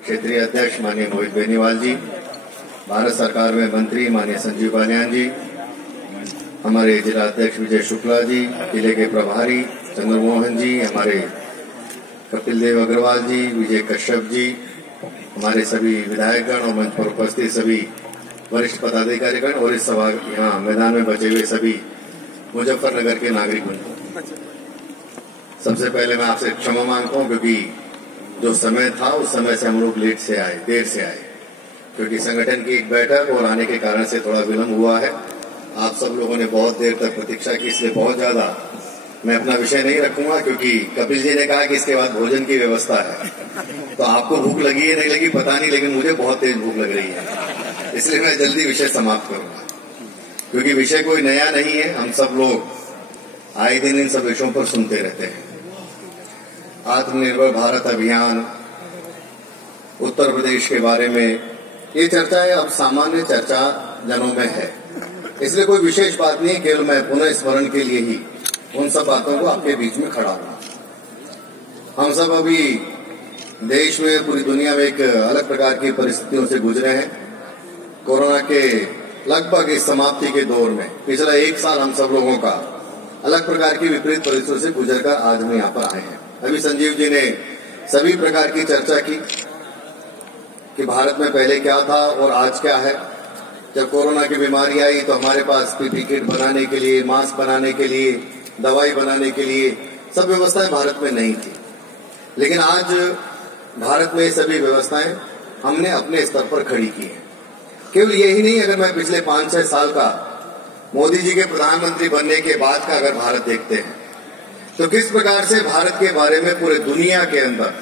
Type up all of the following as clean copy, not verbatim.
क्षेत्रीय अध्यक्ष माननीय मोहित बेनीवाल जी, भारत सरकार में मंत्री माननीय संजीव बालियान जी, हमारे जिला अध्यक्ष विजय शुक्ला जी, जिले के प्रभारी चंद्रमोहन जी, हमारे कपिल देव अग्रवाल जी, विजय कश्यप जी, हमारे सभी विधायकगण और मंच पर उपस्थित सभी वरिष्ठ पदाधिकारीगण और इस सभा यहाँ मैदान में बचे हुए सभी मुजफ्फरनगर के नागरिकों को सबसे पहले मैं आपसे क्षमा मांगता हूँ, क्योंकि जो समय था उस समय से हम लोग देर से आए, क्योंकि संगठन की एक बैठक और आने के कारण से थोड़ा विलंब हुआ है। आप सब लोगों ने बहुत देर तक प्रतीक्षा की, इसलिए बहुत ज्यादा मैं अपना विषय नहीं रखूंगा, क्योंकि कपिल जी ने कहा कि इसके बाद भोजन की व्यवस्था है। तो आपको भूख लगी है नहीं लगी पता नहीं, लेकिन मुझे बहुत तेज भूख लग रही है, इसलिए मैं जल्दी विषय समाप्त करूंगा, क्योंकि विषय कोई नया नहीं है। हम सब लोग आए दिन इन सब विषयों पर सुनते रहते हैं। आत्मनिर्भर भारत अभियान, उत्तर प्रदेश के बारे में ये चर्चाएं अब सामान्य चर्चा जनों में है, इसलिए कोई विशेष बात नहीं है। केवल मैं पुनः स्मरण के लिए ही उन सब बातों को आपके बीच में खड़ा हूं। हम सब अभी देश में, पूरी दुनिया में एक अलग प्रकार की परिस्थितियों से गुजरे हैं। कोरोना के लगभग इस समाप्ति के दौर में पिछला एक साल हम सब लोगों का अलग प्रकार की विपरीत परिस्थितियों से गुजरकर आज हम यहाँ पर आए हैं। अभी संजीव जी ने सभी प्रकार की चर्चा की कि भारत में पहले क्या था और आज क्या है। जब कोरोना की बीमारी आई तो हमारे पास पीपी किट बनाने के लिए, मास्क बनाने के लिए, दवाई बनाने के लिए सब व्यवस्थाएं भारत में नहीं थी, लेकिन आज भारत में सभी व्यवस्थाएं हमने अपने स्तर पर खड़ी की हैं। केवल यही नहीं, अगर मैं पिछले 5-6 साल का मोदी जी के प्रधानमंत्री बनने के बाद का अगर भारत देखते हैं तो किस प्रकार से भारत के बारे में पूरे दुनिया के अंदर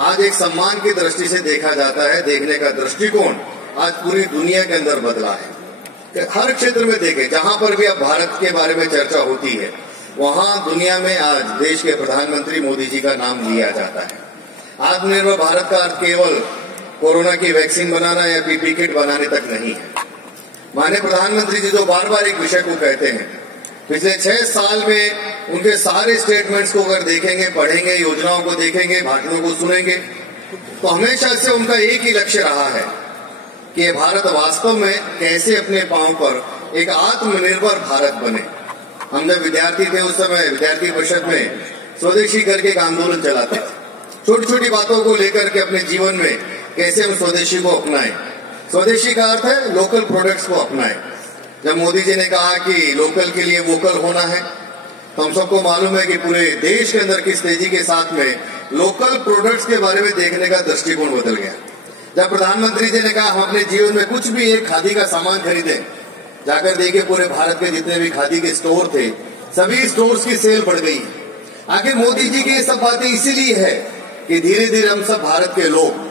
आज एक सम्मान की दृष्टि से देखा जाता है। देखने का दृष्टिकोण आज पूरी दुनिया के अंदर बदला है। हर क्षेत्र में देखें, जहां पर भी अब भारत के बारे में चर्चा होती है, वहां दुनिया में आज देश के प्रधानमंत्री मोदी जी का नाम लिया जाता है। आत्मनिर्भर भारत का अर्थ केवल कोरोना की वैक्सीन बनाना या पीपी किट बनाने तक नहीं है। माननीय प्रधानमंत्री जी तो बार बार एक विषय को कहते हैं, पिछले 6 साल में उनके सारे स्टेटमेंट्स को अगर देखेंगे, पढ़ेंगे, योजनाओं को देखेंगे, भाषणों को सुनेंगे, तो हमेशा से उनका एक ही लक्ष्य रहा है कि भारत वास्तव में कैसे अपने पांव पर एक आत्मनिर्भर भारत बने। हम जब विद्यार्थी थे उस समय विद्यार्थी परिषद में स्वदेशी करके एक आंदोलन चलाते थे। छोटी छोटी बातों को लेकर के अपने जीवन में कैसे हम स्वदेशी को अपनाएं। स्वदेशी का अर्थ है लोकल प्रोडक्ट्स को अपनाएं। जब मोदी जी ने कहा कि लोकल के लिए वोकल होना है, तो हम सबको मालूम है कि पूरे देश के अंदर किस तेजी के साथ में लोकल प्रोडक्ट्स के बारे में देखने का दृष्टिकोण बदल गया। जब प्रधानमंत्री जी ने कहा हम अपने जीवन में कुछ भी एक खादी का सामान खरीदें, जाकर देखिए पूरे भारत के जितने भी खादी के स्टोर थे, सभी स्टोर्स की सेल बढ़ गई। आखिर मोदी जी की ये सब बातें इसीलिए है कि धीरे धीरे हम सब भारत के लोग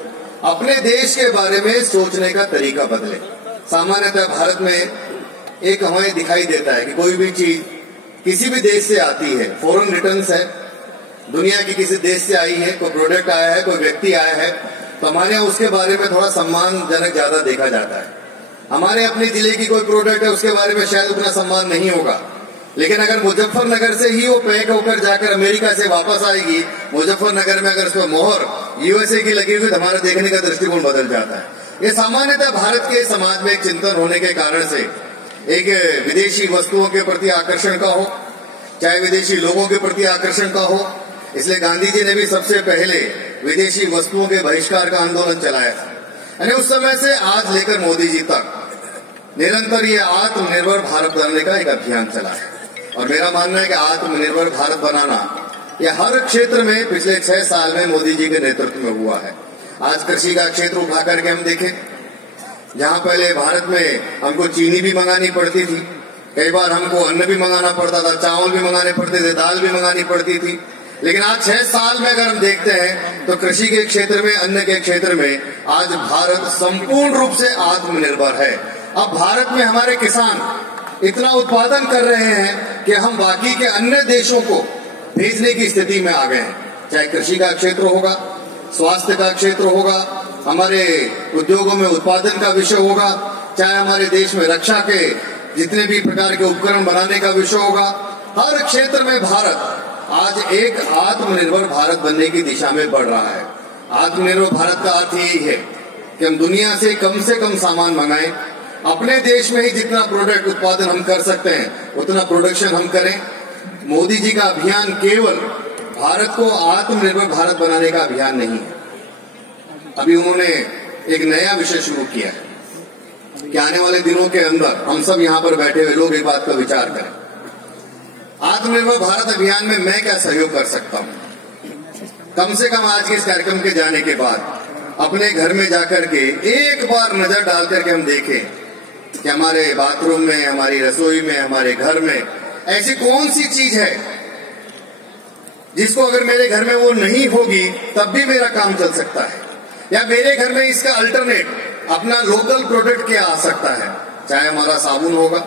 अपने देश के बारे में सोचने का तरीका बदले। सामान्यतः भारत में एक हमें दिखाई देता है कि कोई भी चीज किसी भी देश से आती है, फॉरेन रिटर्न्स है, दुनिया की किसी देश से आई है, कोई प्रोडक्ट आया है, कोई व्यक्ति आया है, तो हमारे यहाँ उसके बारे में थोड़ा सम्मानजनक ज्यादा देखा जाता है। हमारे अपने जिले की कोई प्रोडक्ट है, उसके बारे में शायद उतना सम्मान नहीं होगा, लेकिन अगर मुजफ्फरनगर से ही वो पैक होकर जाकर अमेरिका से वापस आएगी, मुजफ्फरनगर में अगर उस पर मोहर यूएसए की लगी हुई, तो हमारा देखने का दृष्टिकोण बदल जाता है। ये सामान्यतः भारत के समाज में एक चिंतन होने के कारण से एक विदेशी वस्तुओं के प्रति आकर्षण का हो, चाहे विदेशी लोगों के प्रति आकर्षण का हो। इसलिए गांधी जी ने भी सबसे पहले विदेशी वस्तुओं के बहिष्कार का आंदोलन चलाया था। यानी उस समय से आज लेकर मोदी जी तक निरंतर ये आत्मनिर्भर भारत बनाने का एक अभियान चला है। और मेरा मानना है कि आत्मनिर्भर भारत बनाना ये हर क्षेत्र में पिछले 6 साल में मोदी जी के नेतृत्व में हुआ है। आज कृषि का क्षेत्र उठा करके हम देखें, जहां पहले भारत में हमको चीनी भी मंगानी पड़ती थी, कई बार हमको अन्न भी मंगाना पड़ता था, चावल भी मंगाने पड़ते थे, दाल भी मंगानी पड़ती थी, लेकिन आज 6 साल में अगर हम देखते हैं तो कृषि के क्षेत्र में, अन्न के क्षेत्र में आज भारत संपूर्ण रूप से आत्मनिर्भर है। अब भारत में हमारे किसान इतना उत्पादन कर रहे हैं कि हम बाकी के अन्य देशों को भेजने की स्थिति में आ गए हैं। चाहे कृषि का क्षेत्र होगा, स्वास्थ्य का क्षेत्र होगा, हमारे उद्योगों में उत्पादन का विषय होगा, चाहे हमारे देश में रक्षा के जितने भी प्रकार के उपकरण बनाने का विषय होगा, हर क्षेत्र में भारत आज एक आत्मनिर्भर भारत बनने की दिशा में बढ़ रहा है। आत्मनिर्भर भारत का अर्थ यही है कि हम दुनिया से कम सामान मंगाएं, अपने देश में ही जितना प्रोडक्ट उत्पादन हम कर सकते हैं उतना प्रोडक्शन हम करें। मोदी जी का अभियान केवल भारत को आत्मनिर्भर भारत बनाने का अभियान नहीं है। अभी उन्होंने एक नया विषय शुरू किया है कि आने वाले दिनों के अंदर हम सब यहाँ पर बैठे हुए लोग एक बात का विचार करें, आत्मनिर्भर भारत अभियान में मैं क्या सहयोग कर सकता हूँ। कम से कम आज के इस कार्यक्रम के जाने के बाद अपने घर में जाकर के एक बार नजर डाल करके हम देखें कि हमारे बाथरूम में, हमारी रसोई में, हमारे घर में ऐसी कौन सी चीज है जिसको अगर मेरे घर में वो नहीं होगी तब भी मेरा काम चल सकता है, या मेरे घर में इसका अल्टरनेट अपना लोकल प्रोडक्ट क्या आ सकता है। चाहे हमारा साबुन होगा,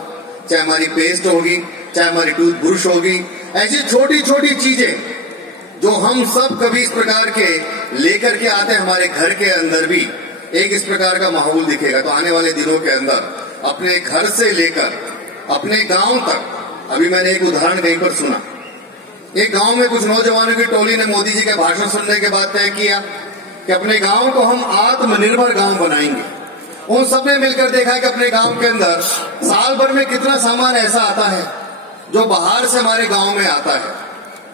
चाहे हमारी पेस्ट होगी, चाहे हमारी टूथब्रश होगी, ऐसी छोटी छोटी चीजें जो हम सब कभी इस प्रकार के लेकर के आते हैं, हमारे घर के अंदर भी एक इस प्रकार का माहौल दिखेगा। तो आने वाले दिनों के अंदर अपने घर से लेकर अपने गांव तक, अभी मैंने एक उदाहरण कहीं पर सुना, एक गांव में कुछ नौजवानों की टोली ने मोदी जी के भाषण सुनने के बाद तय किया कि अपने गांव को हम आत्मनिर्भर गांव बनाएंगे। उन सबने मिलकर देखा कि अपने गांव के अंदर साल भर में कितना सामान ऐसा आता है जो बाहर से हमारे गांव में आता है,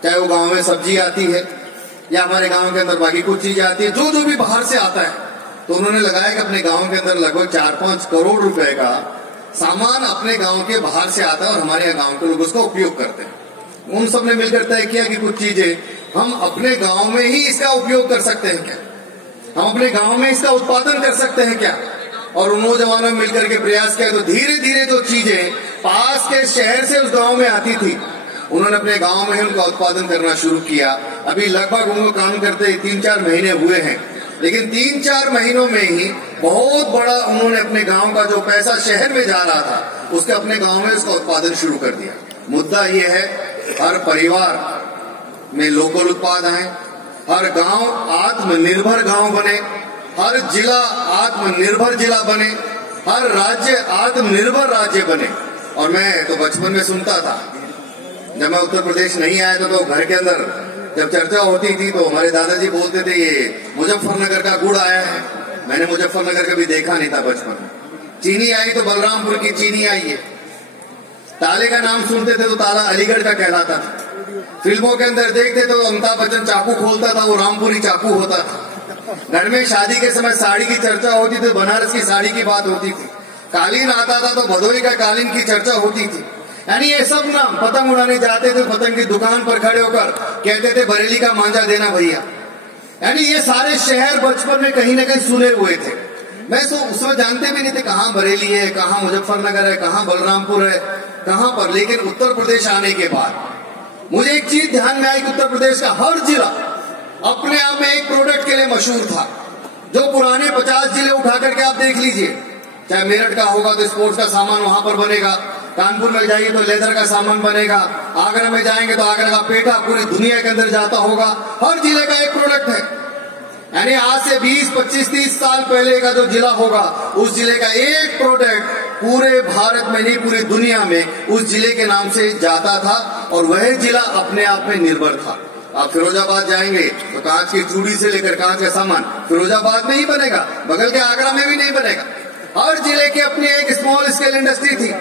चाहे वो गांव में सब्जी आती है या हमारे गांव के अंदर बाकी कुछ चीजें आती है, जो भी बाहर से आता है। तो उन्होंने लगाया कि अपने गांव के अंदर लगभग 4-5 करोड़ रुपए का सामान अपने गांव के बाहर से आता है और हमारे यहाँ गांव के लोग उसका उपयोग करते हैं। उन सबने मिलकर तय किया कि कुछ चीजें हम अपने गांव में ही इसका उपयोग कर सकते हैं क्या, हम अपने गांव में इसका उत्पादन कर सकते हैं क्या। और उन नौजवानों ने मिलकर के प्रयास किया, तो धीरे धीरे जो चीजें पास के शहर से उस गांव में आती थी उन्होंने अपने गांव में ही उनका उत्पादन करना शुरू किया। अभी लगभग उनको काम करते 3-4 महीने हुए हैं, लेकिन 3-4 महीनों में ही बहुत बड़ा उन्होंने अपने गांव का जो पैसा शहर में जा रहा था उसके अपने गांव में उसका उत्पादन शुरू कर दिया। मुद्दा ये है हर परिवार में लोकल उत्पाद आए, हर गांव आत्मनिर्भर गांव बने, हर जिला आत्मनिर्भर जिला बने, हर राज्य आत्मनिर्भर राज्य बने। और मैं तो बचपन में सुनता था, जब मैं उत्तर प्रदेश नहीं आया तो घर के अंदर जब चर्चा होती थी तो हमारे दादाजी बोलते थे ये मुजफ्फरनगर का गुड़ आया है। मैंने मुजफ्फरनगर कभी देखा नहीं था बचपन में। चीनी आई तो बलरामपुर की चीनी आई है। ताले का नाम सुनते थे तो ताला अलीगढ़ का कहलाता था। फिल्मों के अंदर देखते तो अमिताभ बच्चन चाकू खोलता था, वो रामपुरी चाकू होता था। घर में शादी के समय साड़ी की चर्चा होती थी, बनारस की साड़ी की बात होती थी। कालीन आता था तो भदोही का कालीन की चर्चा होती थी। यानी ये सब नाम, पतंग उड़ाने जाते थे, पतंग की दुकान पर खड़े होकर कहते थे बरेली का मांझा देना भैया। यानी ये सारे शहर बचपन में कहीं ना कहीं सुने हुए थे। मैं उस समय जानते भी नहीं थे कहाँ बरेली है, कहाँ मुजफ्फरनगर है, कहाँ बलरामपुर है, कहाँ पर। लेकिन उत्तर प्रदेश आने के बाद मुझे एक चीज ध्यान में आई कि उत्तर प्रदेश का हर जिला अपने आप में एक प्रोडक्ट के लिए मशहूर था। जो पुराने 50 जिले उठा करके आप देख लीजिए, चाहे मेरठ का होगा तो स्पोर्ट्स का सामान वहां पर बनेगा, कानपुर में जाइए तो लेदर का सामान बनेगा, आगरा में जाएंगे तो आगरा का पेठा पूरी दुनिया के अंदर जाता होगा। हर जिले का एक प्रोडक्ट है। यानी आज से 20, 25, 30 साल पहले का जो जिला होगा उस जिले का एक प्रोडक्ट पूरे भारत में नहीं पूरी दुनिया में उस जिले के नाम से जाता था और वह जिला अपने आप में निर्भर था। आप फिरोजाबाद जाएंगे तो कांच की चूड़ी से लेकर कांच का सामान फिरोजाबाद में ही बनेगा, बगल के आगरा में भी नहीं बनेगा। हर जिले की अपनी एक स्मॉल स्केल इंडस्ट्री थी,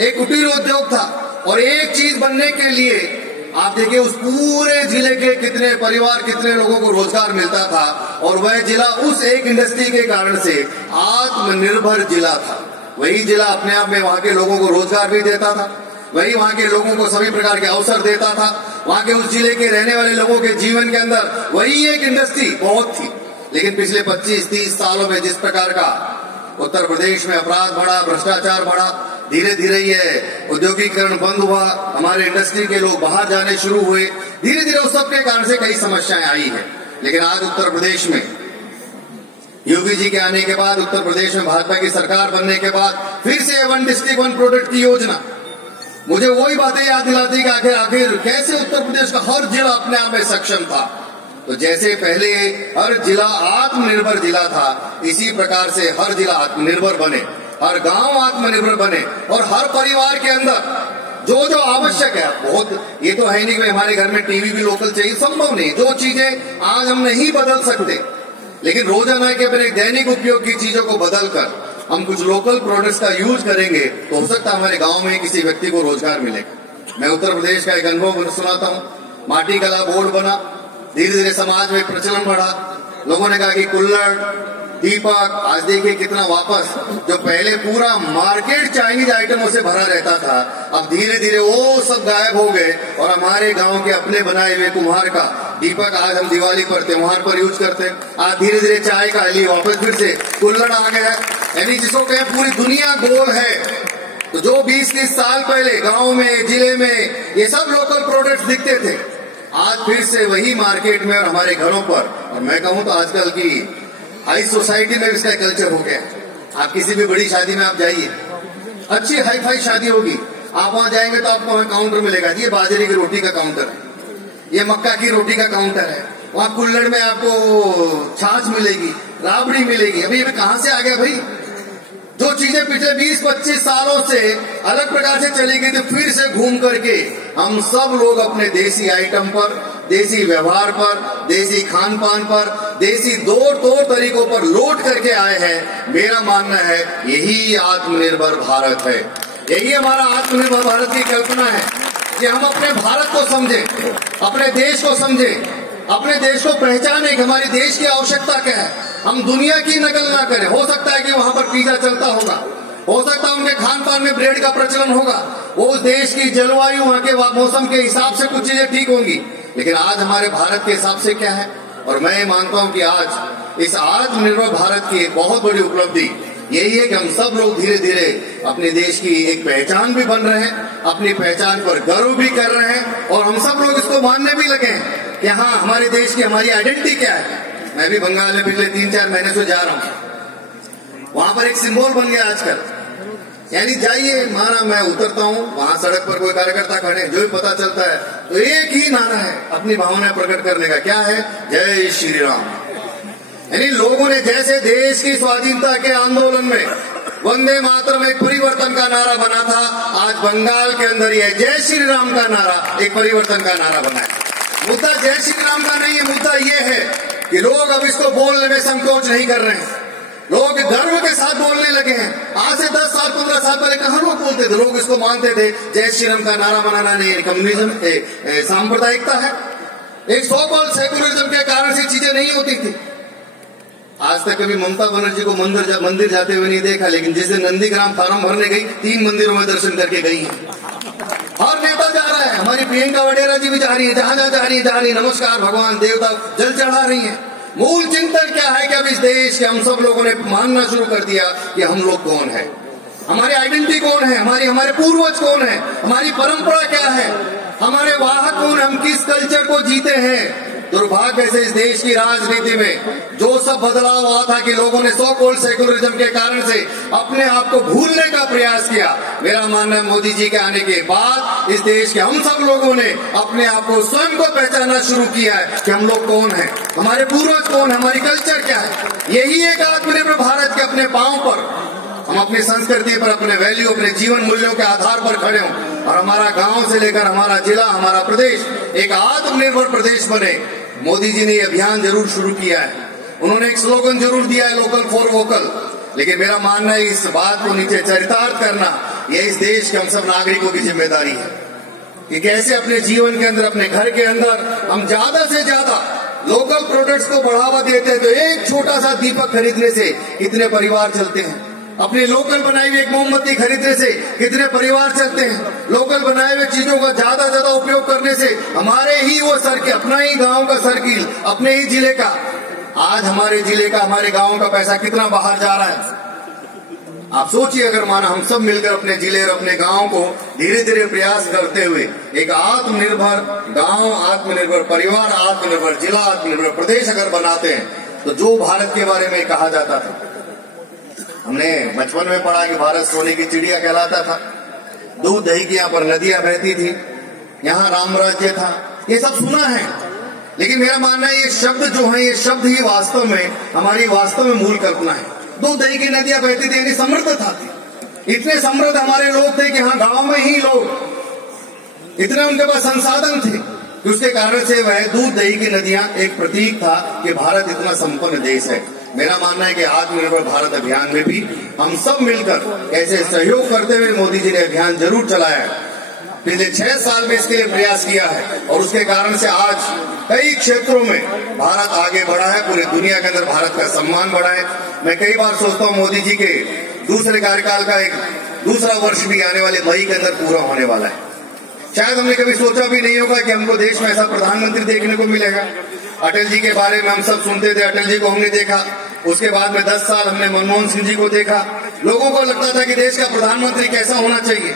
एक कुटीर उद्योग था। और एक चीज बनने के लिए आप देखिए उस पूरे जिले के कितने परिवार, कितने लोगों को रोजगार मिलता था। और वह जिला उस एक इंडस्ट्री के कारण से आत्मनिर्भर जिला था। वही जिला अपने आप में वहां के लोगों को रोजगार भी देता था, वही वहां के लोगों को सभी प्रकार के अवसर देता था। वहां के उस जिले के रहने वाले लोगों के जीवन के अंदर वही एक इंडस्ट्री बहुत थी। लेकिन पिछले 25-30 सालों में जिस प्रकार का उत्तर प्रदेश में अपराध बढ़ा, भ्रष्टाचार बढ़ा, धीरे धीरे ये औद्योगिकरण बंद हुआ, हमारे इंडस्ट्री के लोग बाहर जाने शुरू हुए, धीरे धीरे उस सब के कारण से कई समस्याएं आई है। लेकिन आज उत्तर प्रदेश में योगी जी के आने के बाद, उत्तर प्रदेश में भाजपा की सरकार बनने के बाद फिर से 1 डिस्ट्रिक्ट 1 प्रोडक्ट की योजना मुझे वही बातें याद दिलाती कि आखिर कैसे उत्तर प्रदेश का हर जिला अपने आप में सक्षम था। तो जैसे पहले हर जिला आत्मनिर्भर जिला था, इसी प्रकार से हर जिला आत्मनिर्भर बने, हर गांव आत्मनिर्भर बने और हर परिवार के अंदर जो जो आवश्यक है, बहुत ये तो है नहीं कि हमारे घर में टीवी भी लोकल चाहिए, संभव नहीं। जो चीजें आज हम नहीं बदल सकते, लेकिन रोजाना के अपने दैनिक उपयोग की चीजों को बदलकर हम कुछ लोकल प्रोडक्ट्स का यूज करेंगे तो हो सकता है हमारे गांव में किसी व्यक्ति को रोजगार मिलेगा। मैं उत्तर प्रदेश का एक अनुभव सुनाता हूँ। माटी कला बोर्ड बना, धीरे धीरे समाज में प्रचलन बढ़ा, लोगों ने कहा कि कुल्हड़, दीपक, आज देखिए कितना वापस, जो पहले पूरा मार्केट चाइनीज आइटमों से भरा रहता था, अब धीरे धीरे वो सब गायब हो गए और हमारे गांव के अपने बनाए हुए कुम्हार का दीपक आज हम दिवाली पर त्योहार पर यूज करते हैं। आज धीरे धीरे चाय का लिए वापस फिर से कुल्हड़ आ गया। यानी जिसको कहें पूरी दुनिया गोल है। तो जो 20-30 साल पहले गांव में, जिले में ये सब लोकल प्रोडक्ट्स दिखते थे, आज फिर से वही मार्केट में और हमारे घरों पर, और मैं कहूं तो आजकल की हाई सोसाइटी में इसका कल्चर हो गया। आप किसी भी बड़ी शादी में आप जाइए, अच्छी हाई फाई शादी होगी, आप वहां जाएंगे तो आपको वहां काउंटर मिलेगा, ये बाजरे की रोटी का काउंटर है, ये मक्का की रोटी का काउंटर है। वहां कुल्हड़ में आपको छाछ मिलेगी, राबड़ी मिलेगी। अभी कहां से आ गया भाई? जो चीजें पिछले 20-25 सालों से अलग प्रकार से चली गई थी, फिर से घूम करके हम सब लोग अपने देसी आइटम पर, देसी व्यवहार पर, देसी खान पान पर, देसी तौर तरीकों पर लौट करके आए हैं। मेरा मानना है यही आत्मनिर्भर भारत है, यही हमारा आत्मनिर्भर भारत की कल्पना है कि हम अपने भारत को समझें, अपने देश को समझें, अपने देश को पहचाने कि हमारे देश की आवश्यकता क्या है। हम दुनिया की नकल ना करें। हो सकता है कि वहां पर पिज्जा चलता होगा, हो सकता है उनके खान पान में ब्रेड का प्रचलन होगा, वो उस देश की जलवायु, वहां के मौसम के हिसाब से कुछ चीजें ठीक होंगी, लेकिन आज हमारे भारत के हिसाब से क्या है। और मैं मानता हूं कि आज इस आत्मनिर्भर भारत की एक बहुत बड़ी उपलब्धि यही है कि हम सब लोग धीरे धीरे अपने देश की एक पहचान भी बन रहे हैं, अपनी पहचान पर गर्व भी कर रहे हैं, और हम सब लोग इसको मानने भी लगे हैं कि हाँ, हमारे देश की हमारी आइडेंटिटी क्या है। मैं भी बंगाल में पिछले 3-4 महीने से जा रहा हूँ, वहां पर एक सिंबल बन गया आजकल। यानी जाइए, माना मैं उतरता हूँ, वहां सड़क पर कोई कार्यकर्ता खड़े, जो भी पता चलता है तो एक ही नारा है अपनी भावनाएं प्रकट करने का, क्या है? जय श्री राम। यानी लोगों ने जैसे देश की स्वाधीनता के आंदोलन में वंदे मातरम एक परिवर्तन का नारा बना था, आज बंगाल के अंदर यह जय श्री राम का नारा एक परिवर्तन का नारा बना है। मुद्दा जय श्री राम का नहीं है, मुद्दा यह है कि लोग अब इसको बोलने में संकोच नहीं कर रहे हैं, लोग गर्व के साथ बोलने लगे हैं। आज से 10 साल 15 साल पहले कहां लोग बोलते थे, लोग इसको मानते थे जय श्री राम का नारा बनाना नहीं कम्युनिज्म, सांप्रदायिकता है, एक सो कॉल्ड सेकुलरिज्म के कारण से चीजें नहीं होती थी। आज तक कभी ममता बनर्जी को मंदिर जाते हुए नहीं देखा, लेकिन जिस दिन नंदीग्राम फार्म भरने गई 3 मंदिरों में दर्शन करके गई है। हर नेता जा रहा है, हमारी प्रियंका वडेरा जी भी जा रही है, जहां जा रही है, नमस्कार भगवान देवता जल चढ़ा रही है। मूल चिंतन क्या है कि अब इस देश के हम सब लोगों ने मानना शुरू कर दिया कि हम लोग कौन है, हमारी आइडेंटिटी कौन है, हमारे पूर्वज कौन है, हमारी परंपरा क्या है, हमारे वाहक कौन, हम किस कल्चर को जीते हैं। दुर्भाग्य से इस देश की राजनीति में जो सब बदलाव हुआ था कि लोगों ने सो कॉल्ड सेकुलरिज्म के कारण से अपने आप को भूलने का प्रयास किया। मेरा मानना है मोदी जी के आने के बाद इस देश के हम सब लोगों ने अपने आप को स्वयं को पहचानना शुरू किया है कि हम लोग कौन है, हमारे पूर्वज कौन है, हमारी कल्चर क्या है। यही एक आत्मनिर्भर भारत के अपने पांव पर हम अपनी संस्कृति पर, अपने वैल्यू, अपने जीवन मूल्यों के आधार पर खड़े हों और हमारा गांव से लेकर हमारा जिला, हमारा प्रदेश एक आत्मनिर्भर प्रदेश बने। मोदी जी ने यह अभियान जरूर शुरू किया है, उन्होंने एक स्लोगन जरूर दिया है, लोकल फॉर वोकल, लेकिन मेरा मानना है इस बात को नीचे चरितार्थ करना यह इस देश के हम सब नागरिकों की जिम्मेदारी है कि कैसे अपने जीवन के अंदर, अपने घर के अंदर हम ज्यादा से ज्यादा लोकल प्रोडक्ट्स को बढ़ावा देते हैं। तो एक छोटा सा दीपक खरीदने से कितने परिवार चलते हैं, अपने लोकल बनाई हुई एक मोमबत्ती खरीदने से कितने परिवार चलते हैं, लोकल बनाए हुए चीजों का ज्यादा उपयोग करने से हमारे ही वो सर्किल, अपना ही गांव का सर्किल, अपने ही जिले का, आज हमारे जिले का, हमारे गांव का पैसा कितना बाहर जा रहा है। आप सोचिए, अगर माना हम सब मिलकर अपने जिले और अपने गांव को धीरे धीरे प्रयास करते हुए एक आत्मनिर्भर गांव, आत्मनिर्भर परिवार, आत्मनिर्भर जिला, आत्मनिर्भर प्रदेश अगर बनाते हैं, तो जो भारत के बारे में कहा जाता था, हमने बचपन में पढ़ा कि भारत सोने की चिड़िया कहलाता था, दूध दही की यहाँ पर नदियां बहती थी, यहाँ राम राज्य था, ये सब सुना है। लेकिन मेरा मानना है ये शब्द जो है, ये शब्द ही वास्तव में हमारी वास्तव में मूल कल्पना है। दूध दही की नदियां बहती थी यानी समृद्धता थी, इतने समृद्ध हमारे लोग थे कि हाँ, गांव में ही लोग, इतने उनके पास संसाधन थे, कि उसके कारण से वह दूध दही की नदियां एक प्रतीक था कि भारत इतना संपन्न देश है। मेरा मानना है कि आत्मनिर्भर भारत अभियान में भी हम सब मिलकर ऐसे सहयोग करते हुए मोदी जी ने अभियान जरूर चलाया है। पिछले 6 साल में इसके लिए प्रयास किया है और उसके कारण से आज कई क्षेत्रों में भारत आगे बढ़ा है, पूरी दुनिया के अंदर भारत का सम्मान बढ़ा है। मैं कई बार सोचता हूँ मोदी जी के दूसरे कार्यकाल का एक दूसरा वर्ष भी आने वाले मई के अंदर पूरा होने वाला है। शायद हमने कभी सोचा भी नहीं होगा कि हमको देश में ऐसा प्रधानमंत्री देखने को मिलेगा। अटल जी के बारे में हम सब सुनते थे, अटल जी को हमने देखा, उसके बाद में 10 साल हमने मनमोहन सिंह जी को देखा। लोगों को लगता था कि देश का प्रधानमंत्री कैसा होना चाहिए,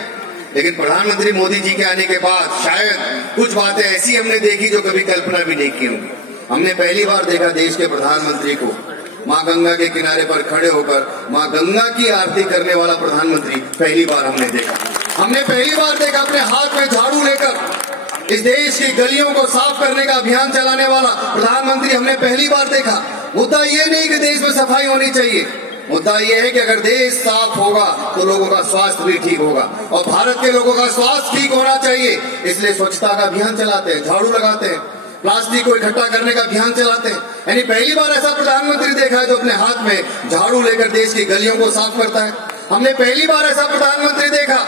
लेकिन प्रधानमंत्री मोदी जी के आने के बाद शायद कुछ बातें ऐसी हमने देखी जो कभी कल्पना भी नहीं की होंगी। हमने पहली बार देखा देश के प्रधानमंत्री को माँ गंगा के किनारे पर खड़े होकर माँ गंगा की आरती करने वाला प्रधानमंत्री पहली बार हमने देखा। हमने पहली बार देखा अपने हाथ में झाड़ू लेकर इस देश की गलियों को साफ करने का अभियान चलाने वाला प्रधानमंत्री हमने पहली बार देखा। मुद्दा ये नहीं कि देश में सफाई होनी चाहिए, मुद्दा ये है कि अगर देश साफ होगा तो लोगों का स्वास्थ्य भी ठीक होगा, और भारत के लोगों का स्वास्थ्य ठीक होना चाहिए। इसलिए स्वच्छता का अभियान चलाते हैं, झाड़ू लगाते हैं, प्लास्टिक को इकट्ठा करने का अभियान चलाते हैं। यानी पहली बार ऐसा प्रधानमंत्री देखा है जो अपने हाथ में झाड़ू लेकर देश की गलियों को साफ करता है। हमने पहली बार ऐसा प्रधानमंत्री देखा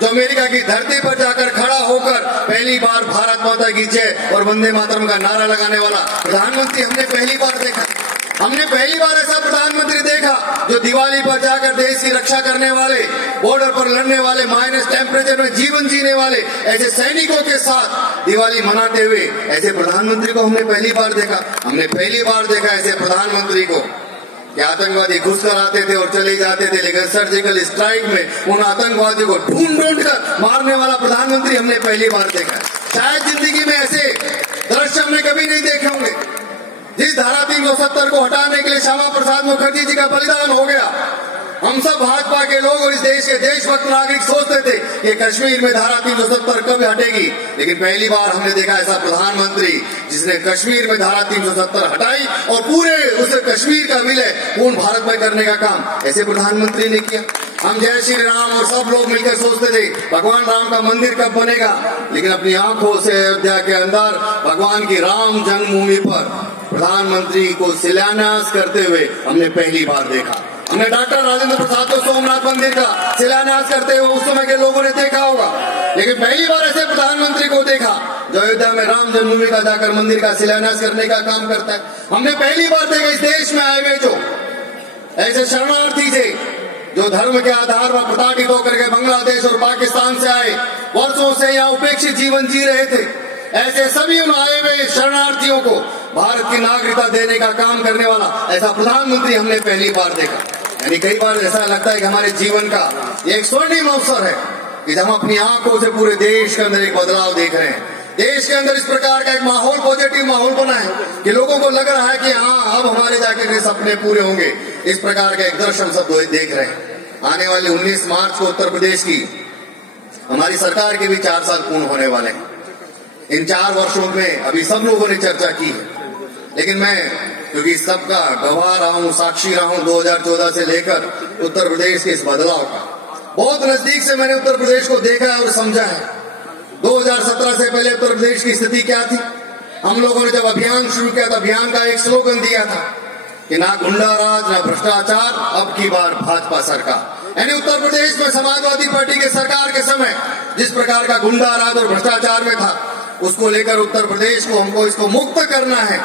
जो अमेरिका की धरती पर जाकर खड़ा होकर पहली बार भारत माता की जय और वंदे मातरम का नारा लगाने वाला प्रधानमंत्री हमने पहली बार देखा। हमने पहली बार ऐसा प्रधानमंत्री देखा जो दिवाली पर जाकर देश की रक्षा करने वाले, बॉर्डर पर लड़ने वाले, माइनस टेम्परेचर में जीवन जीने वाले ऐसे सैनिकों के साथ दिवाली मनाते हुए ऐसे प्रधानमंत्री को हमने पहली बार देखा। हमने पहली बार देखा ऐसे प्रधानमंत्री को कि आतंकवादी घुसकर आते थे और चले जाते थे, लेकिन सर्जिकल स्ट्राइक में उन आतंकवादियों को ढूंढ कर मारने वाला प्रधानमंत्री हमने पहली बार देखा। शायद जिंदगी में ऐसे दृश्य हमने कभी नहीं देखे होंगे। जिस धारा 370 को हटाने के लिए श्यामा प्रसाद मुखर्जी जी का बलिदान हो गया, हम सब भाजपा के लोग और इस देश के देशभक्त नागरिक सोचते थे कि कश्मीर में धारा 370 कब हटेगी, लेकिन पहली बार हमने देखा ऐसा प्रधानमंत्री जिसने कश्मीर में धारा 370 हटाई और पूरे उस कश्मीर का विलय पूर्ण भारत में करने का काम ऐसे प्रधानमंत्री ने किया। हम जय श्री राम और सब लोग मिलकर सोचते थे भगवान राम का मंदिर कब बनेगा, लेकिन अपनी आंखों से अयोध्या के अंदर भगवान की राम जन्मभूमि पर प्रधानमंत्री को शिलान्यास करते हुए हमने पहली बार देखा। हमने डॉक्टर राजेंद्र प्रसाद को सोमनाथ मंदिर का शिलान्यास करते हुए उस समय के लोगों ने देखा होगा, लेकिन पहली बार ऐसे प्रधानमंत्री को देखा जो अयोध्या में राम जन्मभूमि का जाकर मंदिर का शिलान्यास करने का काम करता है। हमने पहली बार देखा इस देश में आए हुए जो ऐसे शरणार्थी थे जो धर्म के आधार पर प्रताड़ित होकर के बांग्लादेश और पाकिस्तान से आए, वर्षों से यहाँ उपेक्षित जीवन जी रहे थे, ऐसे सभी उन आए हुए शरणार्थियों को भारत की नागरिकता देने का काम करने वाला ऐसा प्रधानमंत्री हमने पहली बार देखा। यानी कई बार ऐसा लगता है कि हमारे जीवन का ये एक स्वर्णिम अवसर है कि हम अपनी आंखों से पूरे देश के अंदर एक बदलाव देख रहे हैं। देश के अंदर इस प्रकार का एक माहौल, पॉजिटिव माहौल बना है कि लोगों को लग रहा है कि हाँ अब हमारे जाके सपने पूरे होंगे। इस प्रकार का एक दृश्य हम सब देख रहे हैं। आने वाले 19 मार्च को उत्तर प्रदेश की हमारी सरकार के भी 4 साल पूर्ण होने वाले हैं। इन 4 वर्षों में अभी सब लोगों ने चर्चा की है, लेकिन मैं क्योंकि सबका गवाह रहा हूं, साक्षी रहा हूं 2014 से लेकर उत्तर प्रदेश के इस बदलाव का, बहुत नजदीक से मैंने उत्तर प्रदेश को देखा है और समझा है। 2017 से पहले उत्तर प्रदेश की स्थिति क्या थी? हम लोगों ने जब अभियान शुरू किया तो अभियान का एक स्लोगन दिया था कि ना गुंडा राज ना भ्रष्टाचार, अब की बार भाजपा सरकार। यानी उत्तर प्रदेश में समाजवादी पार्टी के सरकार के समय जिस प्रकार का गुंडा राज और भ्रष्टाचार में था, उसको लेकर उत्तर प्रदेश को हमको इसको मुक्त करना है।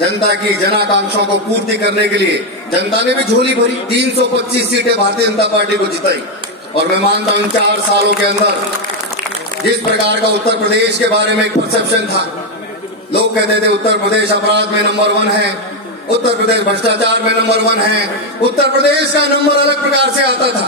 जनता की जनाकांक्षाओं को पूर्ति करने के लिए जनता ने भी झोली भरी, 325 सीटें भारतीय जनता पार्टी को जिताई। और मैं मानता हूं 4 सालों के अंदर जिस प्रकार का उत्तर प्रदेश के बारे में एक परसेप्शन था, लोग कहते थे उत्तर प्रदेश अपराध में नंबर 1 है, उत्तर प्रदेश भ्रष्टाचार में नंबर 1 है, उत्तर प्रदेश का नंबर अलग प्रकार से आता था।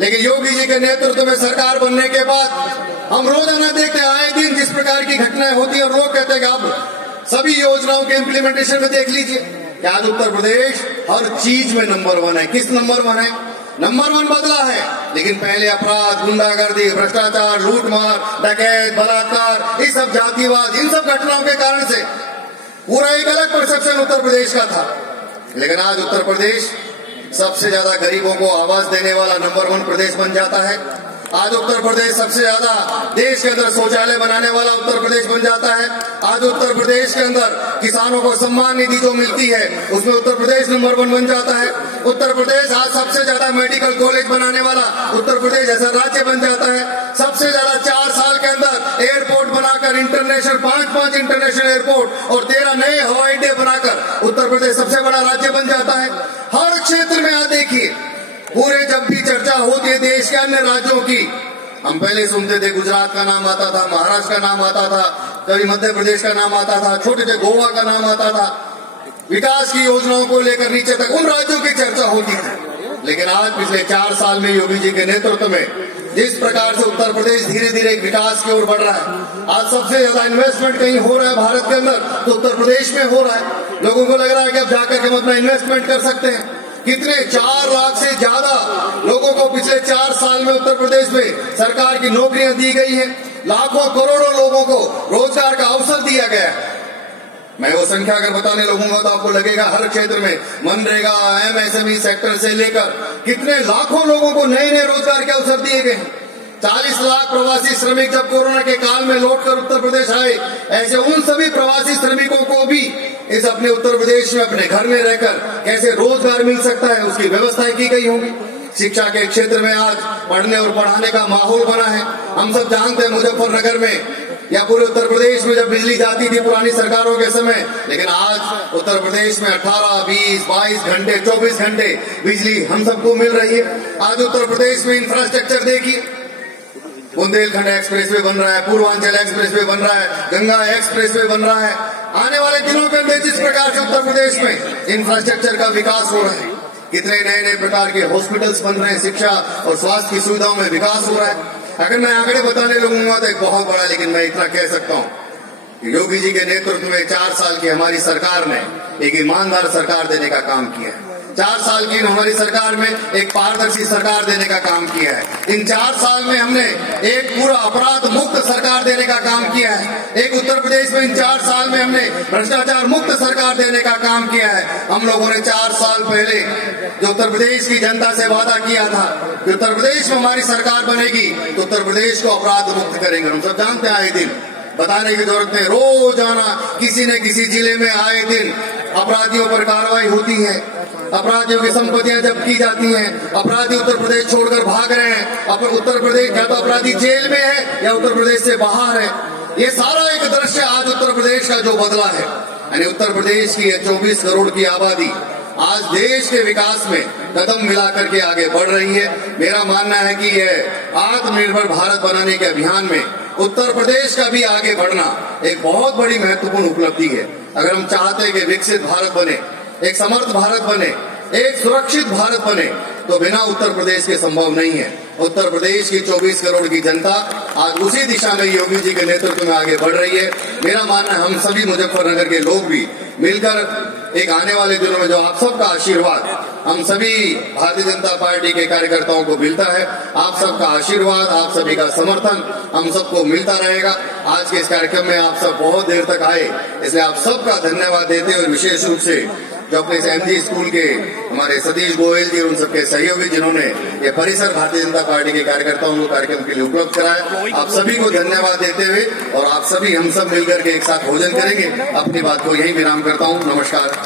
लेकिन योगी जी के नेतृत्व में सरकार बनने के बाद हम रोजाना देखते आए दिन जिस प्रकार की घटनाएं होती है और लोग कहते हैं कि अब सभी योजनाओं के इम्प्लीमेंटेशन में देख लीजिए कि आज उत्तर प्रदेश हर चीज में नंबर 1 है। किस नंबर 1 है? नंबर 1 बदला है, लेकिन पहले अपराध, गुंडागर्दी, भ्रष्टाचार, लूटमार, डकैत, बलात्कार, इस सब जातिवाद, इन सब घटनाओं के कारण से पूरा एक अलग परसेप्शन उत्तर प्रदेश का था। लेकिन आज उत्तर प्रदेश सबसे ज्यादा गरीबों को आवाज देने वाला नंबर 1 प्रदेश बन जाता है। आज उत्तर प्रदेश सबसे ज्यादा देश के अंदर शौचालय बनाने वाला उत्तर प्रदेश बन जाता है। आज उत्तर प्रदेश के अंदर किसानों को सम्मान निधि जो मिलती है उसमें उत्तर प्रदेश नंबर 1 बन जाता है। उत्तर प्रदेश आज सबसे ज्यादा मेडिकल कॉलेज बनाने वाला उत्तर प्रदेश ऐसा राज्य बन जाता है। सबसे ज्यादा 4 साल के अंदर एयरपोर्ट बनाकर इंटरनेशनल 5 इंटरनेशनल एयरपोर्ट और 13 नए हवाई अड्डे बनाकर उत्तर प्रदेश सबसे बड़ा राज्य बन जाता है। हर क्षेत्र में आप देखिए, पूरे जब भी चर्चा होती है देश के अन्य राज्यों की, हम पहले सुनते थे गुजरात का नाम आता था, महाराष्ट्र का नाम आता था, कभी मध्य प्रदेश का नाम आता था, छोटे से गोवा का नाम आता था। विकास की योजनाओं को लेकर नीचे तक उन राज्यों की चर्चा होती थी। लेकिन आज पिछले 4 साल में योगी जी के नेतृत्व में जिस प्रकार से उत्तर प्रदेश धीरे धीरे विकास की ओर बढ़ रहा है, आज सबसे ज्यादा इन्वेस्टमेंट कहीं हो रहा है भारत के अंदर तो उत्तर प्रदेश में हो रहा है। लोगों को लग रहा है कि अब जाकर के हम अपना इन्वेस्टमेंट कर सकते हैं। कितने 4 लाख से ज्यादा लोगों को पिछले 4 साल में उत्तर प्रदेश में सरकार की नौकरियां दी गई है। लाखों करोड़ों लोगों को रोजगार का अवसर दिया गया है। मैं वो संख्या अगर बताने लगूंगा तो आपको लगेगा हर क्षेत्र में मनरेगा, एमएसएमई सेक्टर से लेकर कितने लाखों लोगों को नए नए रोजगार के अवसर दिए गए हैं। 40 लाख प्रवासी श्रमिक जब कोरोना के काल में लौटकर उत्तर प्रदेश आए, ऐसे उन सभी प्रवासी श्रमिकों को भी इस अपने उत्तर प्रदेश में अपने घर में रहकर कैसे रोजगार मिल सकता है उसकी व्यवस्थाएं की गई होंगी। शिक्षा के क्षेत्र में आज पढ़ने और पढ़ाने का माहौल बना है। हम सब जानते हैं मुजफ्फरनगर में या पूरे उत्तर प्रदेश में जब बिजली जाती थी पुरानी सरकारों के समय, लेकिन आज उत्तर प्रदेश में 18, 20, 22 घंटे 24 घंटे बिजली हम सबको मिल रही है। आज उत्तर प्रदेश में इंफ्रास्ट्रक्चर देखिए, बुंदेलखंड एक्सप्रेसवे बन रहा है, पूर्वांचल एक्सप्रेसवे बन रहा है, गंगा एक्सप्रेसवे बन रहा है। आने वाले दिनों के अंदर जिस प्रकार से उत्तर प्रदेश में इंफ्रास्ट्रक्चर का विकास हो रहा है, कितने नए नए प्रकार के हॉस्पिटल्स बन रहे हैं, शिक्षा और स्वास्थ्य की सुविधाओं में विकास हो रहा है। अगर मैं आंकड़े बताने लगूंगा तो एक बहुत बड़ा, लेकिन मैं इतना कह सकता हूं कि योगी जी के नेतृत्व में 4 साल की हमारी सरकार ने एक ईमानदार सरकार देने का काम किया है। 4 साल की हमारी सरकार में एक पारदर्शी सरकार देने का काम किया है। इन 4 साल में हमने एक पूरा अपराध मुक्त सरकार देने का काम किया है। एक उत्तर प्रदेश में इन 4 साल में हमने भ्रष्टाचार मुक्त सरकार देने का काम किया है। हम लोगों ने 4 साल पहले जो उत्तर प्रदेश की जनता से वादा किया था कि उत्तर प्रदेश में हमारी सरकार बनेगी तो उत्तर प्रदेश को अपराध मुक्त करेंगे। हम सब जानते हैं, आए दिन बताने की जरूरत नहीं, रोजाना किसी न किसी जिले में आए दिन अपराधियों पर कार्रवाई होती है, अपराधियों की संपत्तियां जब्त की जाती हैं, अपराधी उत्तर प्रदेश छोड़कर भाग रहे हैं। अब उत्तर प्रदेश क्या तो अपराधी जेल में है या उत्तर प्रदेश से बाहर है। ये सारा एक दृश्य आज उत्तर प्रदेश का जो बदला है, यानी उत्तर प्रदेश की 24 करोड़ की आबादी आज देश के विकास में कदम मिलाकर के आगे बढ़ रही है। मेरा मानना है कि यह आत्मनिर्भर भारत बनाने के अभियान में उत्तर प्रदेश का भी आगे बढ़ना एक बहुत बड़ी महत्वपूर्ण उपलब्धि है। अगर हम चाहते हैं कि विकसित भारत बने, एक समर्थ भारत बने, एक सुरक्षित भारत बने, तो बिना उत्तर प्रदेश के संभव नहीं है। उत्तर प्रदेश की 24 करोड़ की जनता आज उसी दिशा में योगी जी के नेतृत्व में आगे बढ़ रही है। मेरा मानना है हम सभी मुजफ्फरनगर के लोग भी मिलकर एक आने वाले दिनों में जो आप सबका आशीर्वाद हम सभी भारतीय जनता पार्टी के कार्यकर्ताओं को मिलता है, आप सबका आशीर्वाद, आप सभी का समर्थन हम सबको मिलता रहेगा। आज के इस कार्यक्रम में आप सब बहुत देर तक आए, इसलिए आप सबका धन्यवाद देते हुए विशेष रूप से जो अपने एमजी स्कूल के हमारे सतीश गोयल जी और उन सबके सहयोगी जिन्होंने ये परिसर भारतीय जनता पार्टी के कार्यकर्ताओं को कार्यक्रम के लिए उपलब्ध कराया, आप सभी को धन्यवाद देते हुए और आप सभी हम सब मिलकर के एक साथ भोजन करेंगे। अपनी बात को यही विराम करता हूँ। नमस्कार।